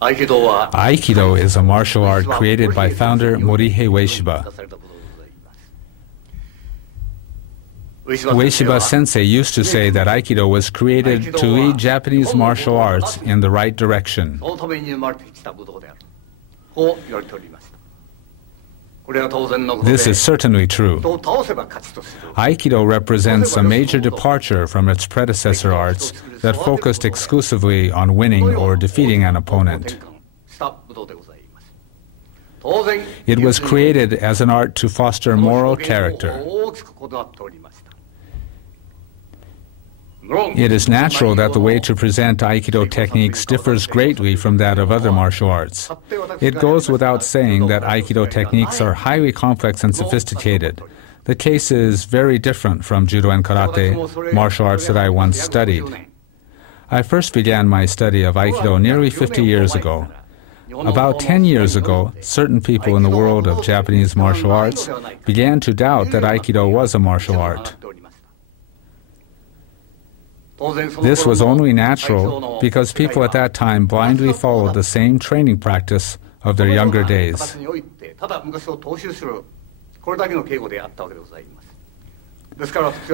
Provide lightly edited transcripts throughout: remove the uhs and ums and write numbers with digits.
Aikido is a martial art created by founder Morihei Ueshiba. Ueshiba Sensei used to say that Aikido was created to lead Japanese martial arts in the right direction. This is certainly true. Aikido represents a major departure from its predecessor arts that focused exclusively on winning or defeating an opponent. It was created as an art to foster moral character. It is natural that the way to present Aikido techniques differs greatly from that of other martial arts. It goes without saying that Aikido techniques are highly complex and sophisticated. The case is very different from Judo and Karate, martial arts that I once studied. I first began my study of Aikido nearly 50 years ago. About 10 years ago, certain people in the world of Japanese martial arts began to doubt that Aikido was a martial art. This was only natural because people at that time blindly followed the same training practice of their younger days.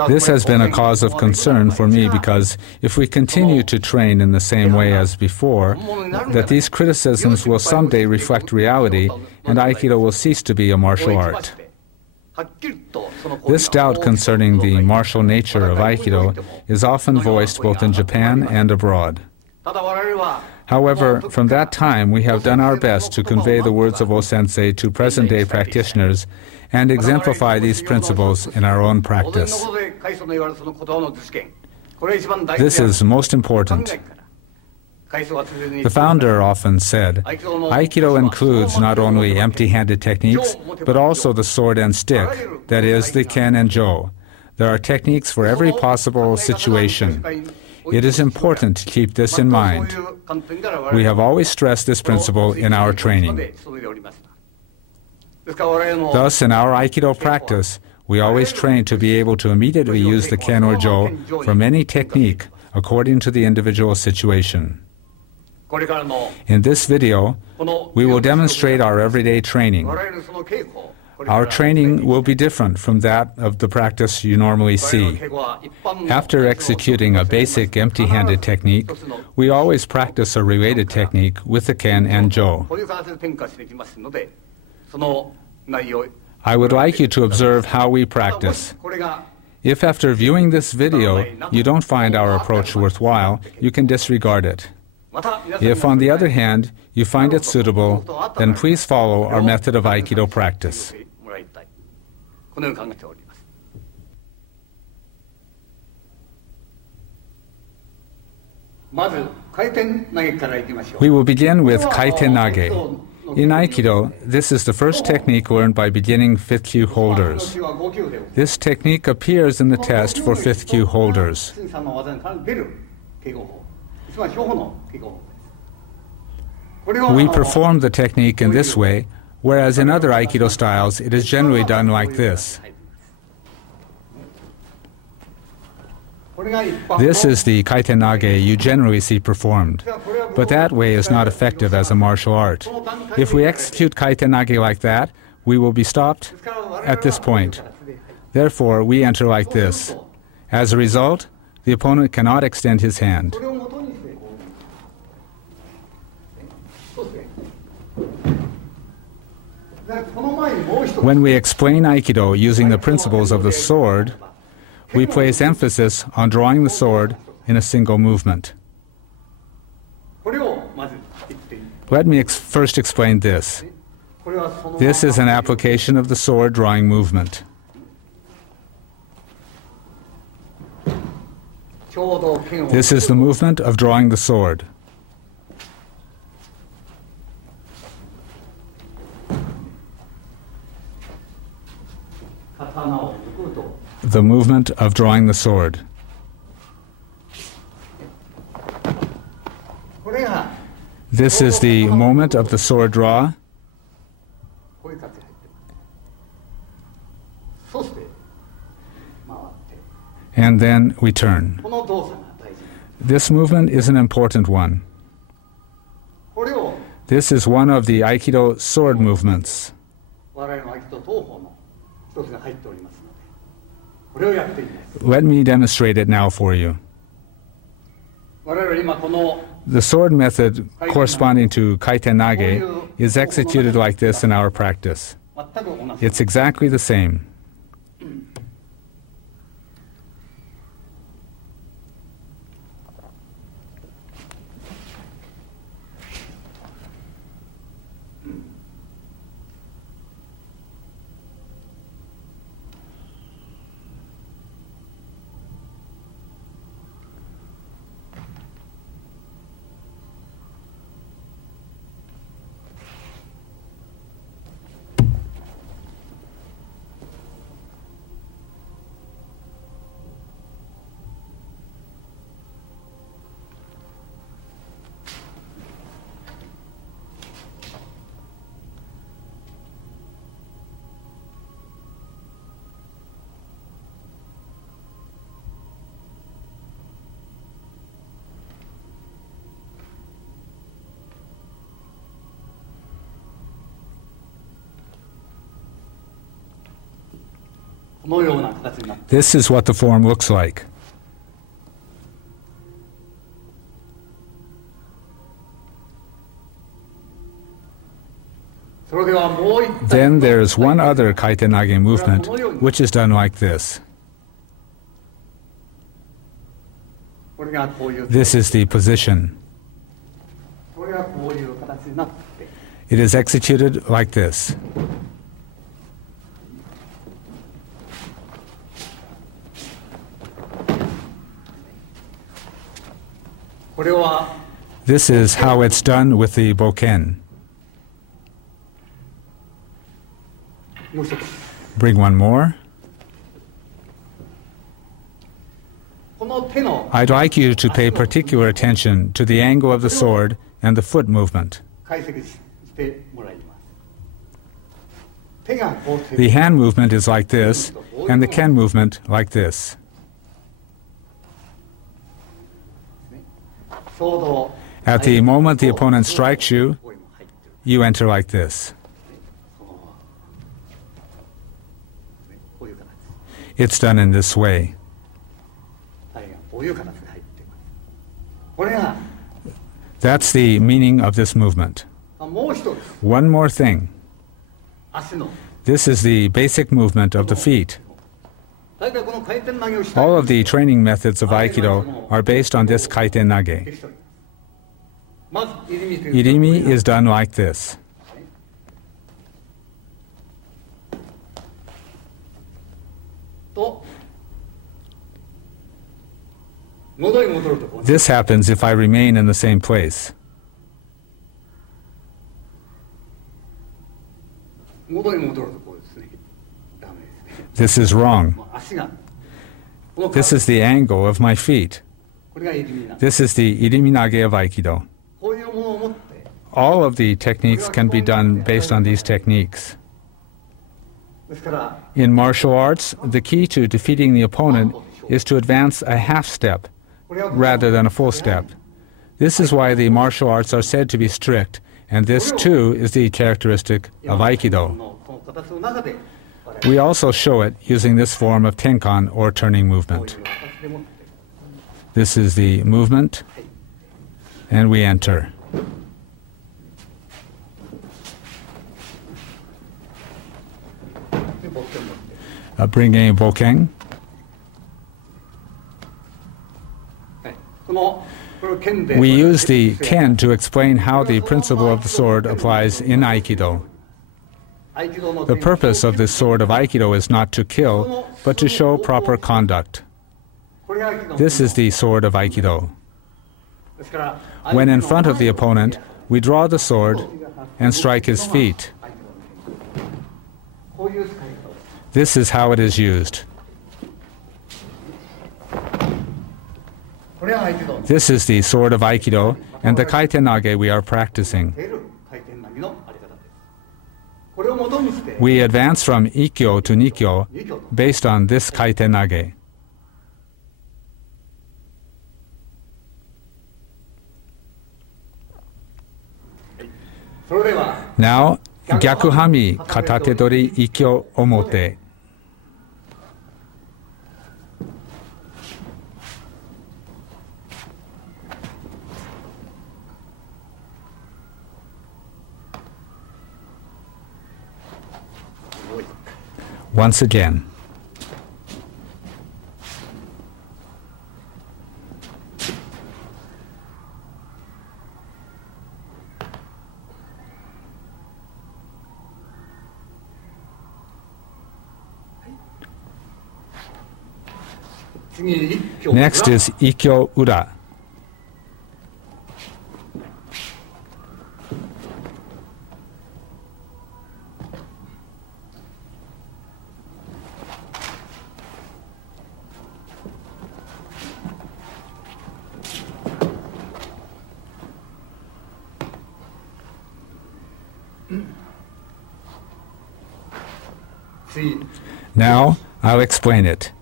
This has been a cause of concern for me because if we continue to train in the same way as before, that these criticisms will someday reflect reality and Aikido will cease to be a martial art. This doubt concerning the martial nature of Aikido is often voiced both in Japan and abroad. However, from that time we have done our best to convey the words of O-sensei to present-day practitioners and exemplify these principles in our own practice. This is most important. The founder often said, Aikido includes not only empty-handed techniques, but also the sword and stick, that is, the ken and jo. There are techniques for every possible situation. It is important to keep this in mind. We have always stressed this principle in our training. Thus, in our Aikido practice, we always train to be able to immediately use the ken or jo from any technique according to the individual situation. In this video, we will demonstrate our everyday training. Our training will be different from that of the practice you normally see. After executing a basic empty-handed technique, we always practice a related technique with the ken and jo. I would like you to observe how we practice. If after viewing this video you don't find our approach worthwhile, you can disregard it. If, on the other hand, you find it suitable, then please follow our method of Aikido practice. We will begin with kaiten nage. In Aikido, this is the first technique learned by beginning 5th kyu holders. This technique appears in the test for 5th kyu holders. We perform the technique in this way, whereas in other Aikido styles it is generally done like this. This is the kaiten nage you generally see performed, but that way is not effective as a martial art. If we execute kaiten nage like that, we will be stopped at this point. Therefore, we enter like this. As a result, the opponent cannot extend his hand. When we explain Aikido using the principles of the sword, we place emphasis on drawing the sword in a single movement. Let me first explain this. This is an application of the sword drawing movement. This is the movement of drawing the sword. The movement of drawing the sword. This is the moment of the sword draw. And then we turn. This movement is an important one. This is one of the Aikido sword movements. 我々の合気道東方の一つが入っておりますので、これをやっていきます。Let me demonstrate it now for you. 我々今この The sword method corresponding to Kaiten Nage is executed like this in our practice. 全く同じ。 It's exactly the same. This is what the form looks like. Then there is one other Kaiten Nage movement, which is done like this. This is the position. It is executed like this. This is how it's done with the boken. Bring one more. I'd like you to pay particular attention to the angle of the sword and the foot movement. The hand movement is like this, and the ken movement like this. At the moment the opponent strikes you, you enter like this. It's done in this way. That's the meaning of this movement. One more thing. This is the basic movement of the feet. All of the training methods of Aikido are based on this Kaiten Nage. Irimi is done like this. This happens if I remain in the same place. This is wrong. This is the angle of my feet. This is the Irimi Nage of Aikido. All of the techniques can be done based on these techniques. In martial arts, the key to defeating the opponent is to advance a half step rather than a full step. This is why the martial arts are said to be strict, and this too is the characteristic of Aikido. We also show it using this form of tenkan or turning movement. This is the movement, and we enter. Bring a boken. We use the ken to explain how the principle of the sword applies in Aikido. The purpose of this sword of Aikido is not to kill, but to show proper conduct. This is the sword of Aikido. When in front of the opponent, we draw the sword and strike his feet. This is how it is used. This is the sword of Aikido and the Kaiten Nage we are practicing. We advance from Ikkyo to Nikkyo based on this Kaiten Nage. それでは Now, Gyakuhanmi Katatedori Ikkyo Omote. Once again. Next is Ikkyo Ura. Now, I'll explain it.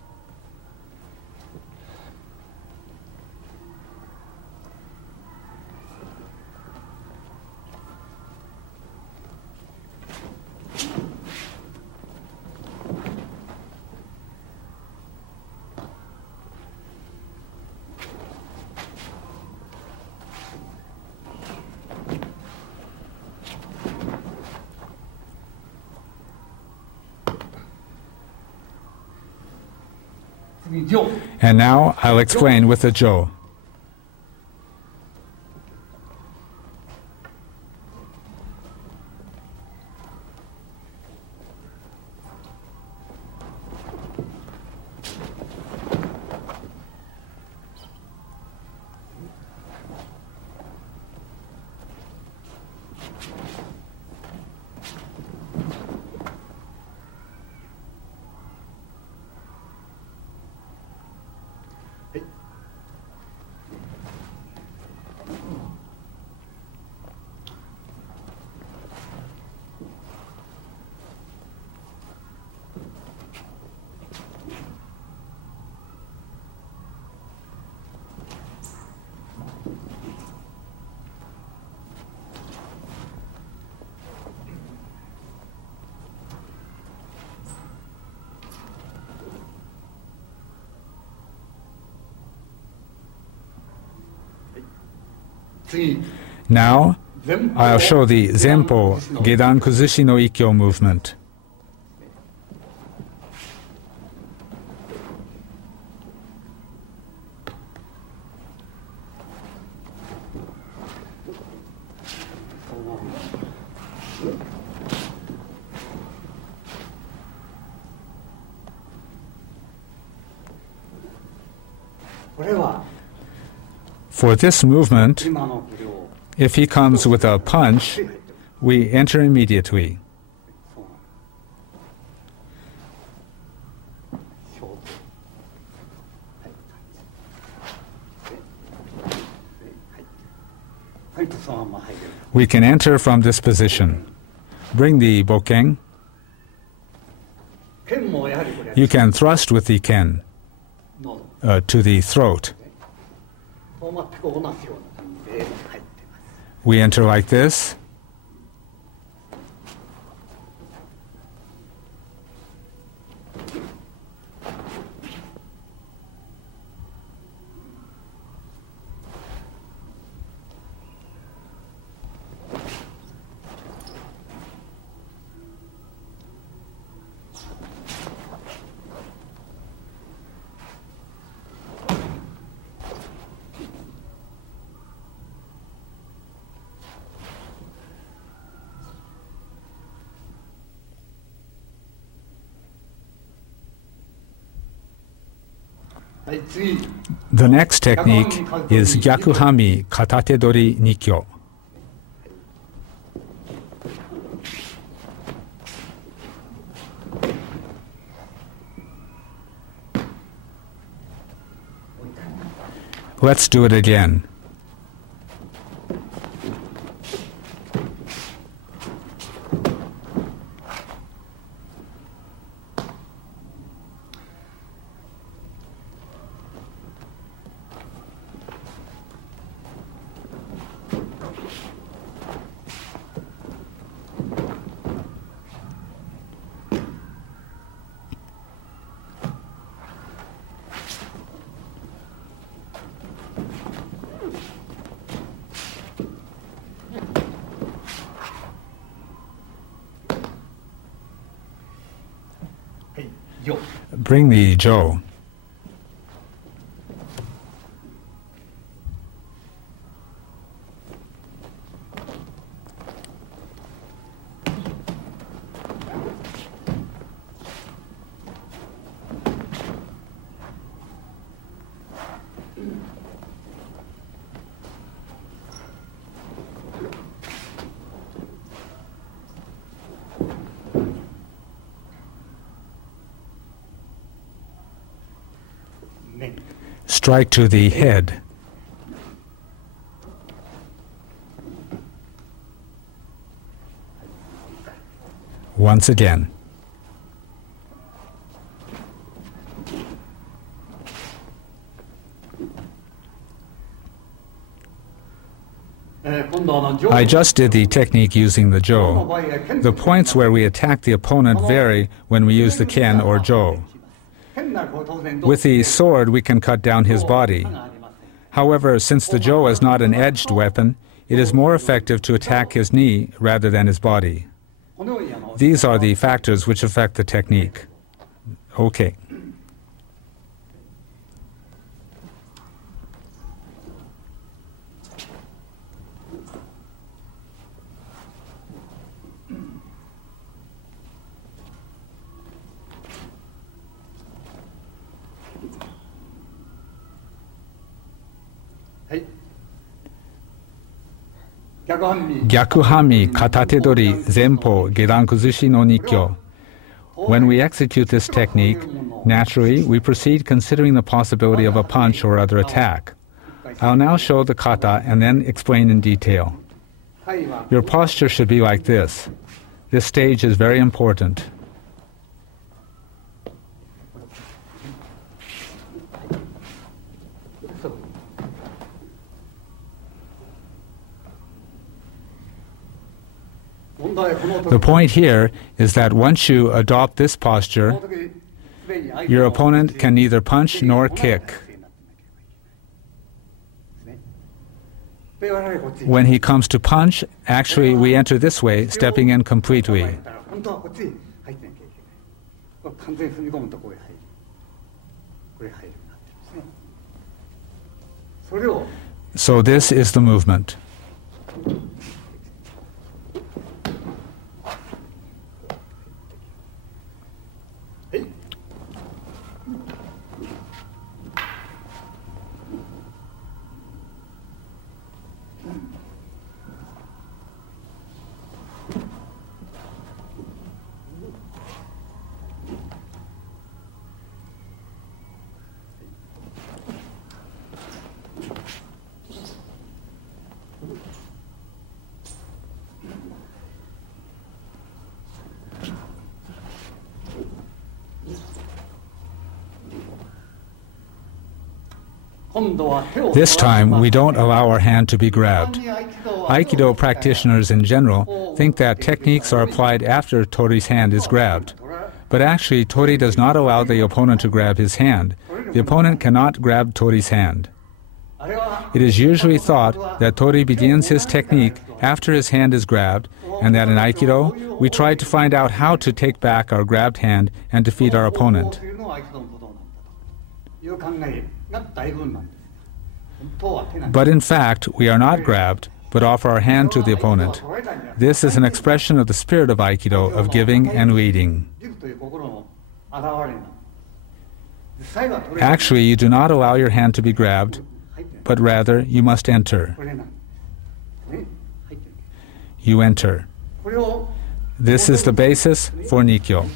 And now I'll explain with the Jo. Now, I'll show the Zenpo Gedan Kuzushi no Ikkyo movement. For this movement, if he comes with a punch, we enter immediately. We can enter from this position. Bring the bokken. You can thrust with the ken to the throat. We enter like this. The next technique is Gyakuhanmi Katatedori Nikkyo. Let's do it again. Bring the jo. Strike to the head. Once again. I just did the technique using the jo. The points where we attack the opponent vary when we use the ken or jo. With the sword, we can cut down his body. However, since the jo is not an edged weapon, it is more effective to attack his knee rather than his body. These are the factors which affect the technique. Okay. Gyakuhanmi Katatedori Zenpo Gerankuzushi no Nikyo. When we execute this technique, naturally we proceed considering the possibility of a punch or other attack. I'll now show the kata and then explain in detail. Your posture should be like this. This stage is very important. The point here is that once you adopt this posture, your opponent can neither punch nor kick. When he comes to punch, actually we enter this way, stepping in completely. So this is the movement. This time, we don't allow our hand to be grabbed. Aikido practitioners in general think that techniques are applied after Tori's hand is grabbed. But actually, Tori does not allow the opponent to grab his hand. The opponent cannot grab Tori's hand. It is usually thought that Tori begins his technique after his hand is grabbed, and that in Aikido, we try to find out how to take back our grabbed hand and defeat our opponent. But in fact, we are not grabbed, but offer our hand to the opponent. This is an expression of the spirit of Aikido, of giving and leading. Actually, you do not allow your hand to be grabbed, but rather you must enter. You enter. This is the basis for Nikyo.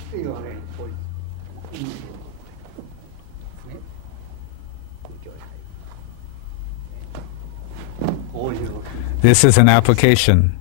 This is an application.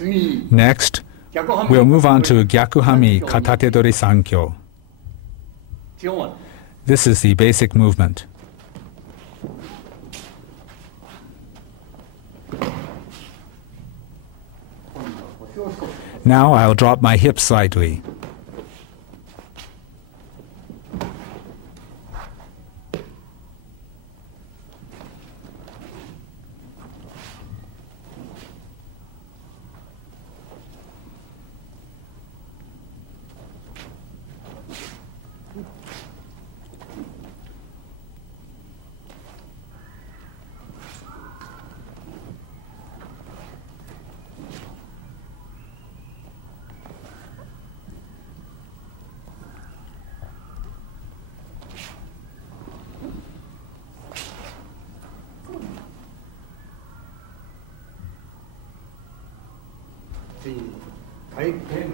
Next, we'll move on to Gyakuhanmi Katatedori Sankyo. This is the basic movement. Now I'll drop my hips slightly.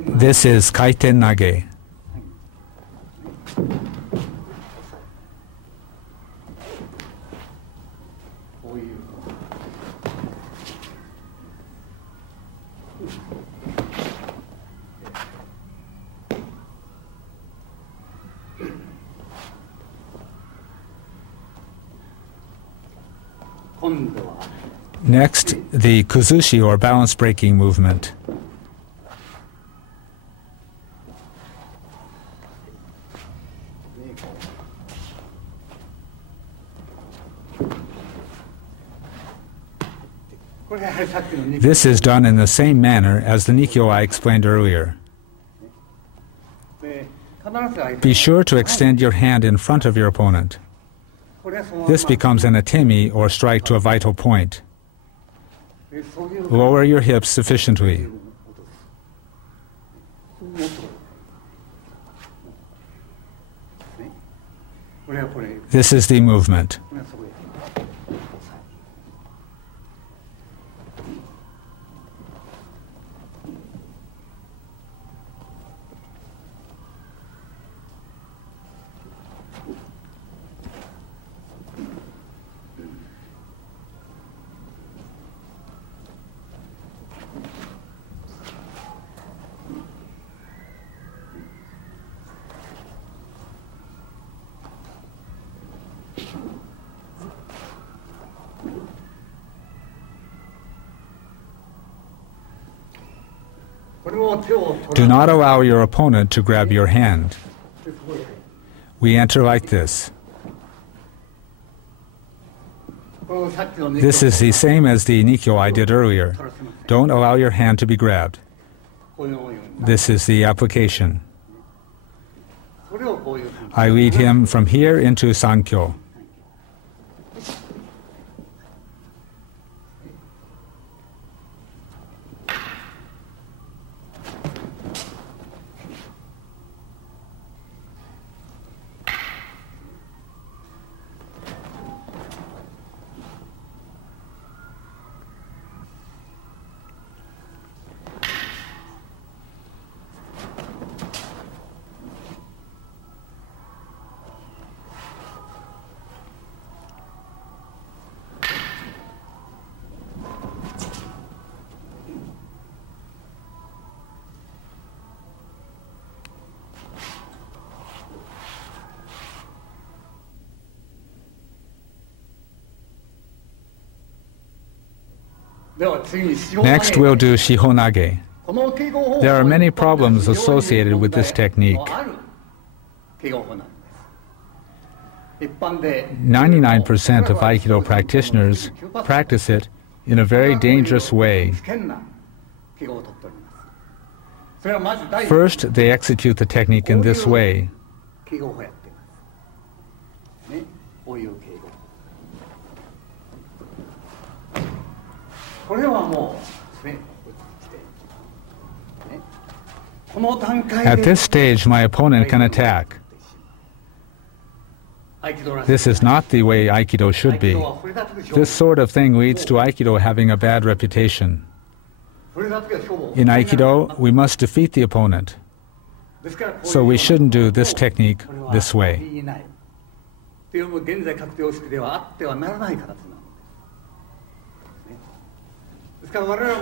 This is kaiten nage. Next, the kuzushi or balance breaking movement. This is done in the same manner as the Nikyo I explained earlier. Be sure to extend your hand in front of your opponent. This becomes an atemi or strike to a vital point. Lower your hips sufficiently. This is the movement. Do not allow your opponent to grab your hand. We enter like this. This is the same as the Nikyo I did earlier. Don't allow your hand to be grabbed. This is the application. I lead him from here into Sankyo. Next, we'll do Shihonage. There are many problems associated with this technique. 99% of Aikido practitioners practice it in a very dangerous way. First, they execute the technique in this way. At this stage, my opponent can attack. This is not the way Aikido should be. This sort of thing leads to Aikido having a bad reputation. In Aikido, we must defeat the opponent. So we shouldn't do this technique this way.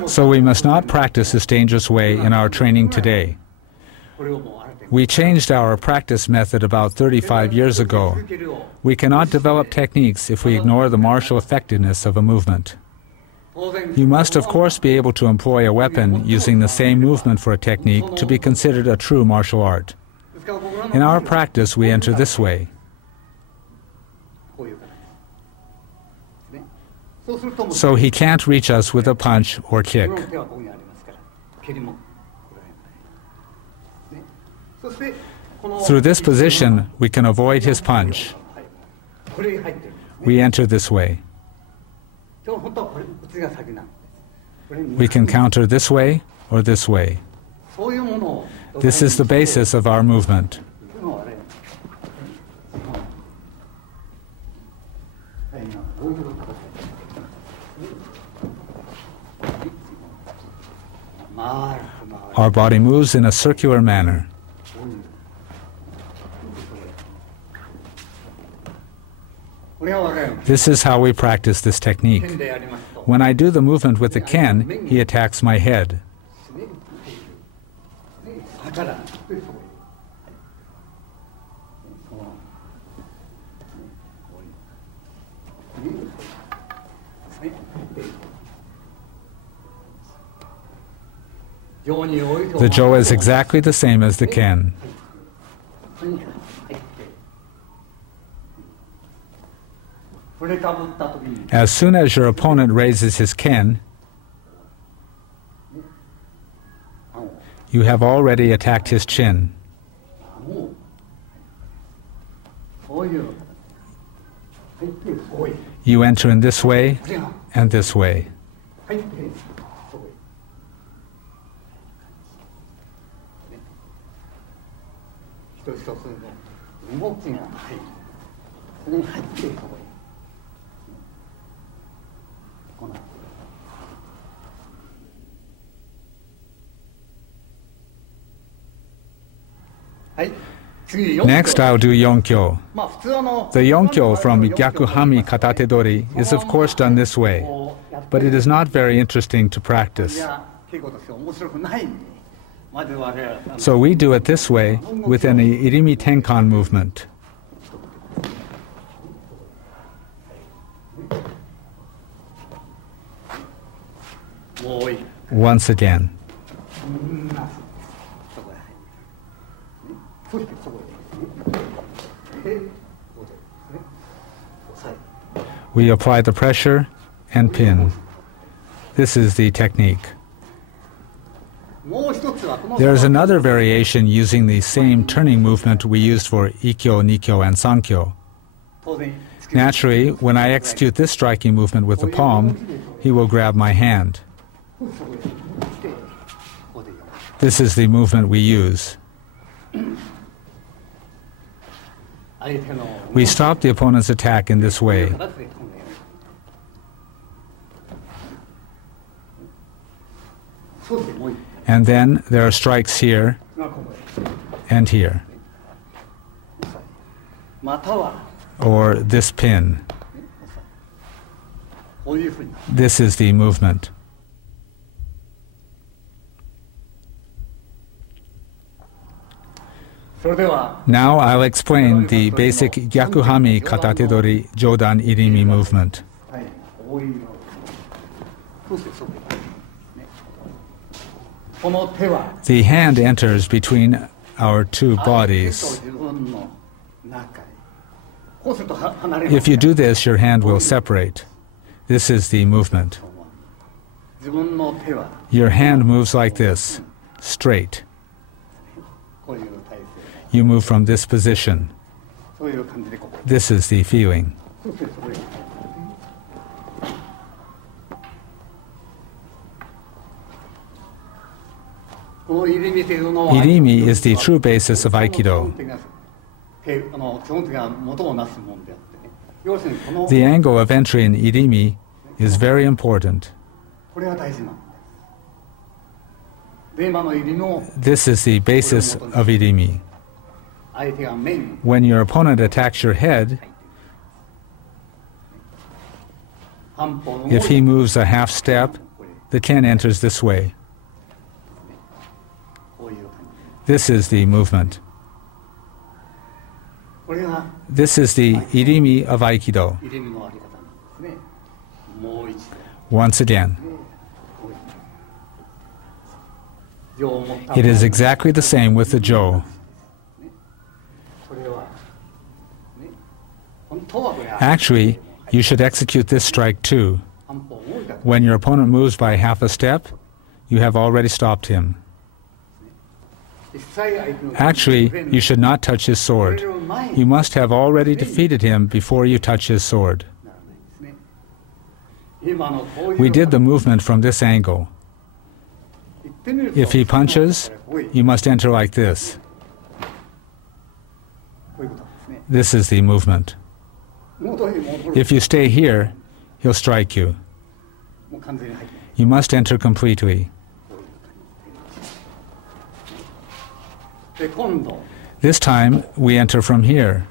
So we must not practice this dangerous way in our training today. We changed our practice method about 35 years ago. We cannot develop techniques if we ignore the martial effectiveness of a movement. You must, of course, be able to employ a weapon using the same movement for a technique to be considered a true martial art. In our practice, we enter this way. So he can't reach us with a punch or kick. Through this position, we can avoid his punch. We enter this way. We can counter this way or this way. This is the basis of our movement. Our body moves in a circular manner. This is how we practice this technique. When I do the movement with the ken, he attacks my head. The jo is exactly the same as the ken. As soon as your opponent raises his ken, you have already attacked his chin. You enter in this way and this way. Next, I'll do Yonkyo. The Yonkyo from Gyakuhanmi Katatedori is of course done this way, but it is not very interesting to practice. So we do it this way with an Irimi Tenkan movement. Once again. We apply the pressure and pin. This is the technique. There is another variation using the same turning movement we used for Ikkyo, Nikkyo, and Sankyo. Naturally, when I execute this striking movement with the palm, he will grab my hand. This is the movement we use. We stop the opponent's attack in this way. And then there are strikes here and here. Or this pin. This is the movement. Now I'll explain the basic Gyakuhanmi Katatedori Jodan Irimi movement. The hand enters between our two bodies. If you do this, your hand will separate. This is the movement. Your hand moves like this, straight. You move from this position. This is the feeling. Irimi is the true basis of Aikido. The angle of entry in Irimi is very important. This is the basis of Irimi. When your opponent attacks your head, if he moves a half step, the ken enters this way. こういう感 This is the movement. じ。これが This is the irimi of Aikido. 入れ身のあり方なんですね。もう一度。 Once again, 情を持った it is exactly the same with the jo. それは、ね、本当はこれは Actually, you should execute this strike too. 半歩動いた When your opponent moves by half a step, you have already stopped him. 実際相手の Actually, you should not touch his そ sword. れを前に You must have already defeated him before you touch his sword. ならないですね。今のこういう We did the movement from this angle. 言ってみると If he punches, こういう you must enter like this. ことですね。 This is the movement. 元に戻る If you stay here, he'll strike you. もう完全に入ってます You must enter completely. で今度 This time, we enter from here.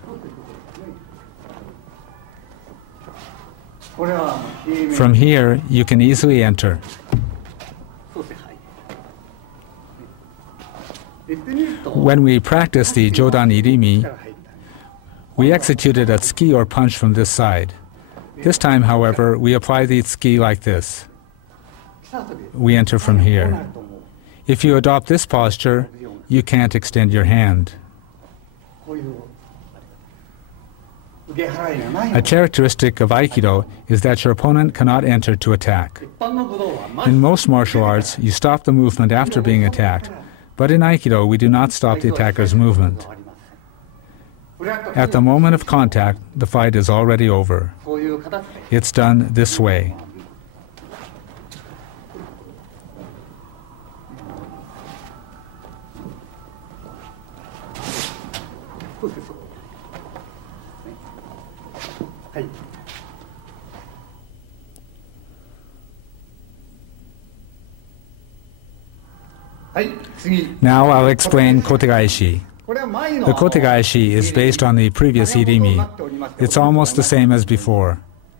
これは平面 From here, you can easily enter. そうして入る言ってみると When we practice the Jodan Irimi, 力入った we execute it at tsuki or punch from this side. This time, however, we apply the tsuki like this. 来た時 We enter from こうな here. るともう If you adopt this posture, you can't extend your hand. こういう受け払いがない A characteristic of Aikido is that your opponent cannot enter to attack. 一般の武道はま In most martial arts, you stop the movement after being attacked. But in Aikido, we do not stop the attacker's movement. At the moment of contact, the fight is already over. そういう形で It's done this way. そうですそうはいはい次 Now I'll explain kotegaishi. これは前の The kotegaishi is based on the previous irimi. It's almost the same as before.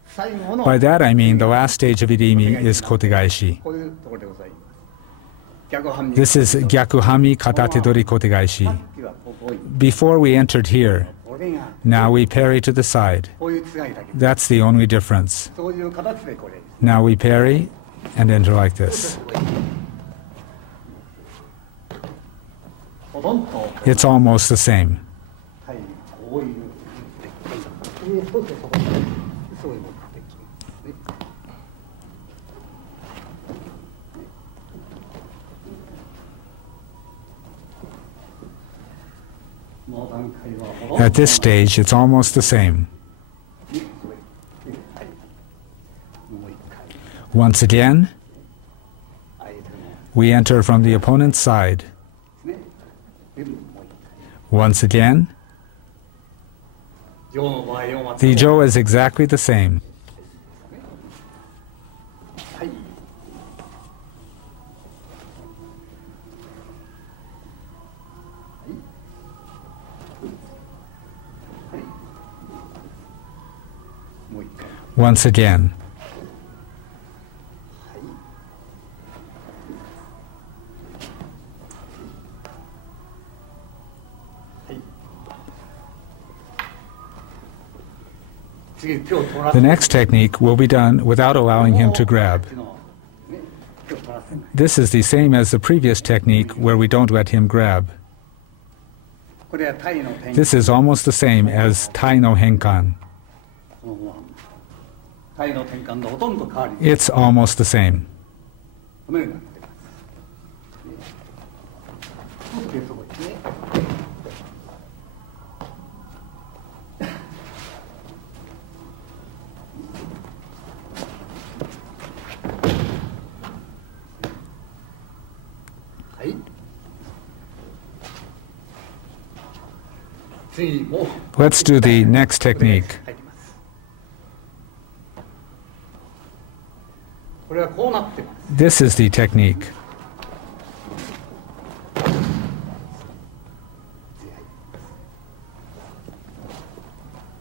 最後の By that I mean the last stage of irimi is kotegaishi. こういうところでございます逆半身 This is Gyakuhanmi Katatedori kotegaishi. さっきはここに Before we entered here, これが now we parry to the side. こういう違いだけ That's the only difference. そういう形でこれ Now we parry and enter like this. ほとんど It's almost the same. はいこういうそうそうそうそういう目的ねもう段階はほとんど At this stage, it's almost the same. はいもう一回 Once again, 相手の we enter from the opponent's side. ねでもう一 Once again, 回上の場合を待つ the jo is exactly the same. はいもう一回 Once again. 次手を取ら The せ next technique will be done without allowing him to grab. ね手を取らせない This is the same as the previous technique where we don't let him grab. これはタイの転 This is almost the same as Tai no Henkan. そのままタイの転換とほとんど変わり It's almost the same. このようになっていますもっとそこですねはい次も Let's do the next technique. 入りますこれはこうなってます This is the technique.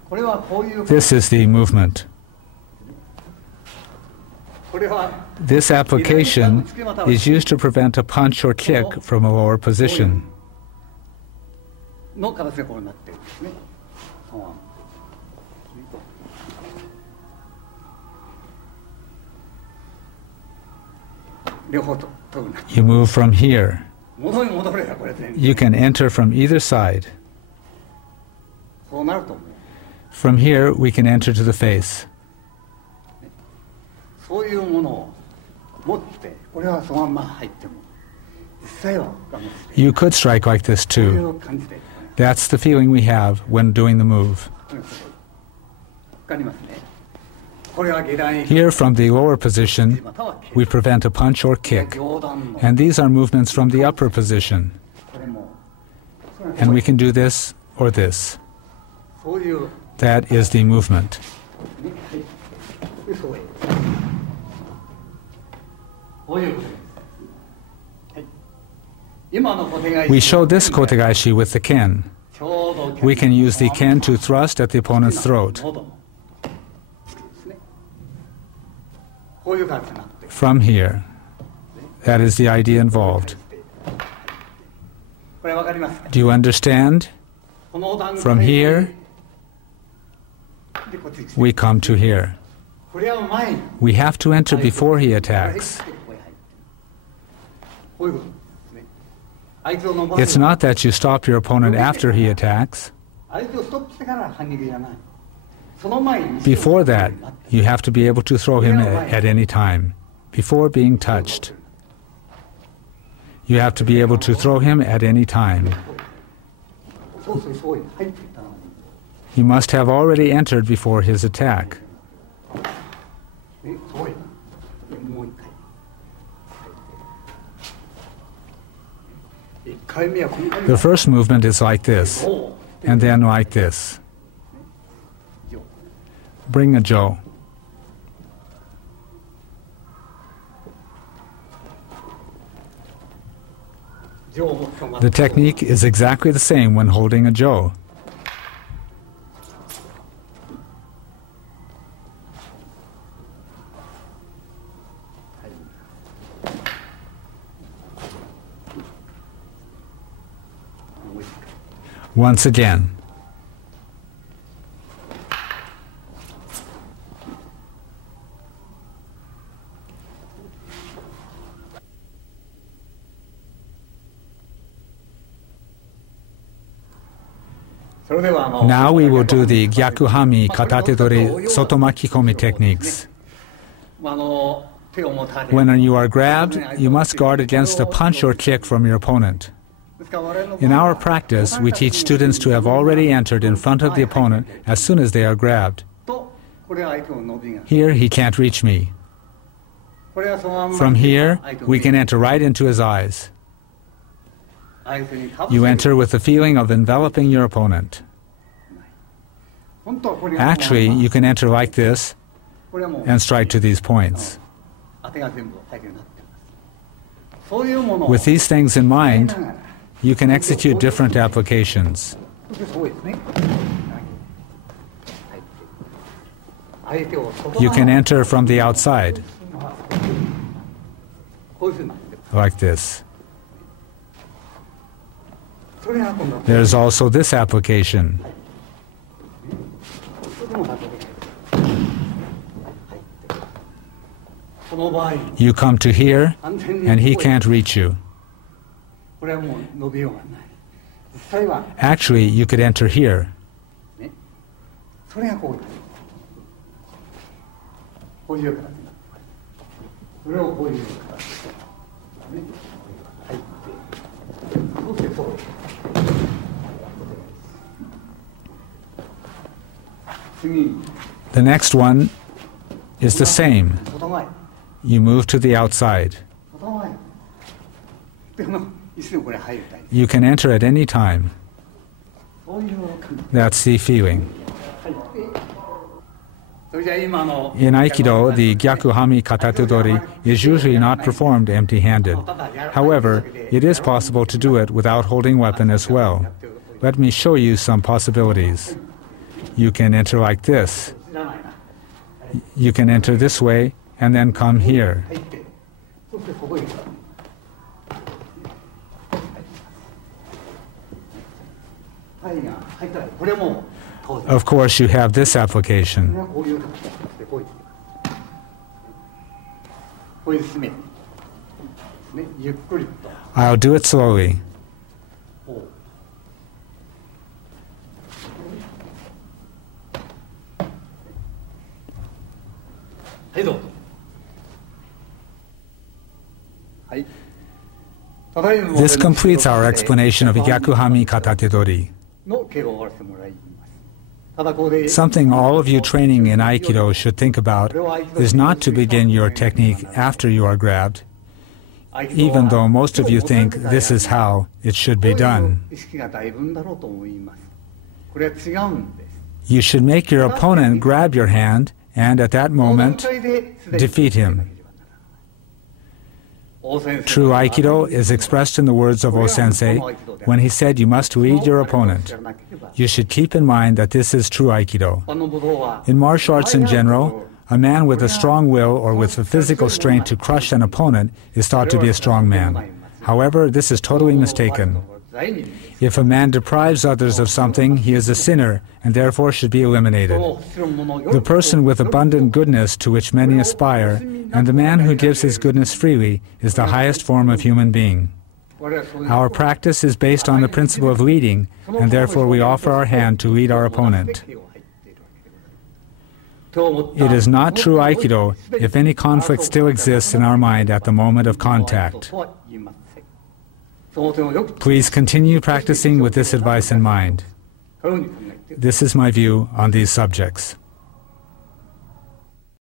これはこういう This is the movement. これは This application is used to prevent a punch or kick from a lower position. の形がこうなってるんですね。両方と取るな。 You move from here. 戻れ戻れだこれ全部。 You can enter from either side. そうなると思う。 From here, we can enter to the face. そういうものを持って、これはそのまんま入っても、実際はYou could strike like this そうい too. う感じで。 That's the feeling we have when doing the move. わかりますね。これは下段へ。 Here, from the lower position, または we prevent a punch or 上 kick. 段の And these are movements from the upper position. これも And we can do this or this. そういう That is the movement. ね、はい。でそうへ。こういうことです。はい。今の小手返し We show this kotegaeshi with the ken. ちょうど We can use the ken to thrust at the opponent's throat. 喉のですね。こういう感じになって。 From here. That is the idea involved. これわかりますか？ Do you understand? この段階 From here, でこっち来て we come to here. これは前に We have to enter before he attacks. こういうことですね。相手を伸ばす It's not that you stop your opponent after he attacks. 相手をストップしてから反撃じゃない。その前に Before that, you have to be able to throw him at any time, before being touched. You have to be able to throw him at any time. そうそうそう入っていったのに You must have already entered before his attack. ね、そうや。もう一回。一回目はこの The first movement is like this, おう and then like this. Bring a jo. The technique is exactly the same when holding a jo. Once again. Now we will do the Gyakuhanmi, Katatedori, Sotomakikomi techniques. When you are grabbed, you must guard against a punch or kick from your opponent. In our practice, we teach students to have already entered in front of the opponent as soon as they are grabbed. Here, he can't reach me. From here, we can enter right into his eyes. You enter with the feeling of enveloping your opponent. Actually, you can enter like this and strike to these points. With these things in mind, you can execute different applications. You can enter from the outside, like this. There's also this application. You come to here, and he can't reach you. Actually, you could enter here. The next one is the same. You move to the outside. You can enter at any time. That's the feeling. In Aikido, the Gyakuhanmi Katatedori is usually not performed empty-handed. However, it is possible to do it without holding weapon as well. Let me show you some possibilities. You can enter like this. You can enter this way and then come here. 入って、そしてここへ。はいが入ったら、これも当然。 Of course, you have this application. こういう形でこういう。こういう進め。ね、ゆっくりと。 I'll do it slowly. はい、どうぞ。はい。ただいま This completes our explanation of Gyakuhanmi Katatedori. の敬語を終わらせてもらいます。ただここで Something all of you training in Aikido should think about is not to begin your technique after you are grabbed, even though most of you think this is how it should be done. 意識がだいぶんだろうと思います。これは違うんです。 You should make your opponent grab your hand and at that moment defeat him. True Aikido is expressed in the words of O-sensei when he said you must read your opponent. You should keep in mind that this is true Aikido. In martial arts in general, a man with a strong will or with the physical strength to crush an opponent is thought to be a strong man. However, this is totally mistaken. If a man deprives others of something, he is a sinner and therefore should be eliminated. The person with abundant goodness to which many aspire, and the man who gives his goodness freely, is the highest form of human being. Our practice is based on the principle of leading, and therefore we offer our hand to lead our opponent. It is not true Aikido if any conflict still exists in our mind at the moment of contact. Please continue practicing with this advice in mind. This is my view on these subjects.